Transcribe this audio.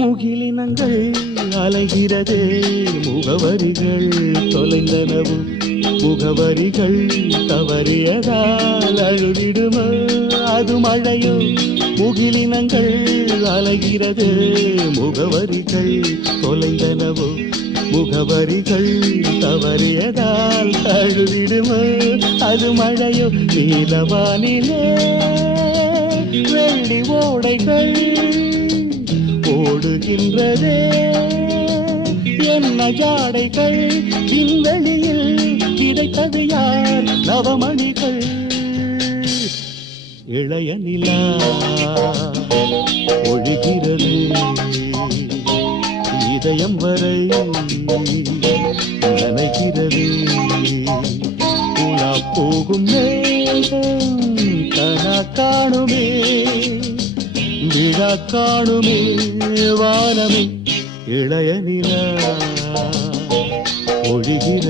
முகிலினங்கள் அலைகிறது முகவரிகள் தொலைந்தனவும் முகவரிகள் தவறியதால் அழுதிடுமோ அது மழையோ முகிலினங்கள் அலைகிறது முகவரிகள் தொலைந்தனவோ முகவரிகள் தவறியதால் அழுதிடுமோ அது மழையோ நீலவானிலே வெள்ளி ஓடைகள் ஓடுகின்றதே என்ன ஜாடைகள் விண்வெளியில் கிடைத்தது யார் நவமணிகள் இளைய நிலா ஒழுகிறது இதயம் வரை நனைகிறது உலா போகும் மேகம் கனா காணுமே விழா காணுமே வானமே இளைய நிலா ஒழுகிறது